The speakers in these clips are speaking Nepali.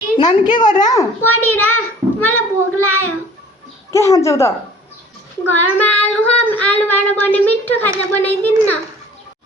नानी के गरेर पढेर मलाई भोक लाग्यो के खान्छौ त घरमा आलुबाट बन्ने मिठो खाजा बनाइदिन न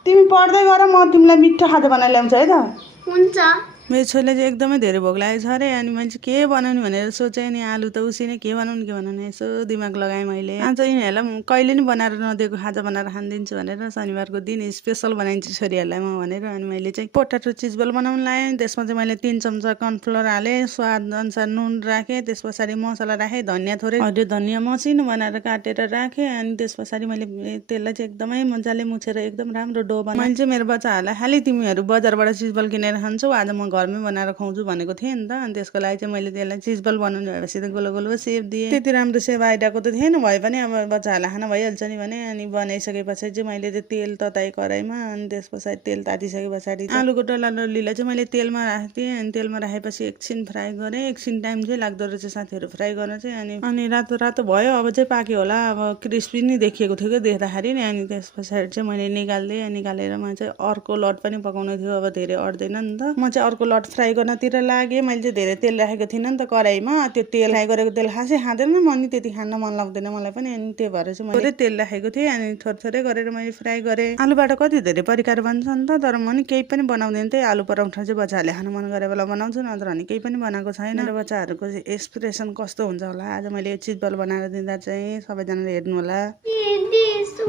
तिमी पढ्दै गर म तिमीलाई मिठो खाजा बनाएर ल्याउँछु है त हुन्छ मेरो छोरीलाई चाहिँ एकदमै धेरै भोक लागेको छ अरे अनि मैले चाहिँ के बनाउने भनेर सोचेँ नि आलु त उसिने के बनाउने यसो दिमाग लगाएँ मैले आज यिनीहरूलाई कहिले नि बनाएर नदिएको खाजा बनाएर खानिदिन्छु भनेर शनिबारको दिन स्पेसल बनाइदिन्छु छोरीहरूलाई म भनेर अनि मैले चाहिँ पोटाटो चिज बल बनाउनु लगाएँ त्यसमा चाहिँ मैले 3 चम्चा कर्नफ्लोर हालेँ स्वाद अनुसार नुन राखेँ त्यस पछाडि मसला राखेँ धनियाँ थोरै हरियो धनियाँ मसिनो बनाएर काटेर राखेँ अनि त्यस पछाडि मैले त्यसलाई चाहिँ एकदमै मजाले मुछेर एकदम राम्रो डो बनाएँ मैले चाहिँ मेरो बच्चाहरूलाई खालि तिमीहरू बजारबाट चिजबल किनेर खान्छौ आज म घरमै बनाएर खुवाउँछु भनेको थिएँ नि त अनि त्यसको लागि चाहिँ मैले त्यसलाई चिजबल बनाउने भएपछि त गोलो गोलो सेप दिएँ त्यति राम्रो सेप आइरहेको त थिएन भए पनि अब बच्चाहरूलाई खान भइहाल्छ नि भने अनि बनाइसकेपछि चाहिँ मैले चाहिँ तेल तताएँ कराईमा अनि त्यस पछाडि तेल तातिसके पछाडि आलुको डल्ला डल्लीलाई चाहिँ मैले तेलमा राख्थेँ अनि तेलमा राखेपछि एकछिन फ्राई गरेँ एकछिन टाइम चाहिँ लाग्दो रहेछ साथीहरू फ्राई गर्न चाहिँ अनि रातो रातो भयो अब चाहिँ पाक्यो होला अब क्रिस्पी नै देखिएको थियो क्या देख्दाखेरि नि अनि त्यस पछाडि चाहिँ मैले निकालिदिएँ निकालेर म चाहिँ अर्को लट पनि पकाउनु थियो अब धेरै अट्दैन नि त म चाहिँ अर्को लट फ्राई गर्नतिर लागेँ मैले चाहिँ धेरै तेल राखेको थिइनँ नि त कराईमा त्यो तेल फ्राई गरेको तेल खासै खाँदैन म नि त्यति खान मन लाग्दैन मलाई पनि अनि त्यही भएर चाहिँ मैले तेल राखेको थिएँ अनि थोरै थोरै गरेर मैले फ्राई गरेँ आलुबाट कति धेरै परिकार बन्छ नि त तर म नि केही पनि बनाउँदैन थिएँ आलु पराठा चाहिँ बच्चाहरूले खान मन गरे बेला बनाउँछु नत्र भने केही पनि बनाएको छैन मेरो बच्चाहरूको एक्सप्रेसन कस्तो हुन्छ होला आज मैले यो चिज बल बनाएर दिँदा चाहिँ सबैजनाले हेर्नु होला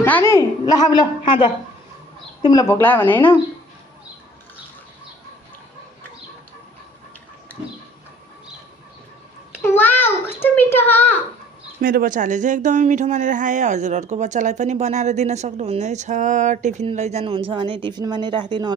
नानी ल खाऊ ल खाजा तिमीलाई भोक लाग्यो भने होइन वाउ कस्तो मिठो हो मेरो बच्चाहरूले चाहिँ एकदमै मिठो मानेर खाए हजुरहरूको बच्चालाई पनि बनाएर दिन सक्नुहुनेछ टिफिन लैजानुहुन्छ भने टिफिनमा नै राखिदिनु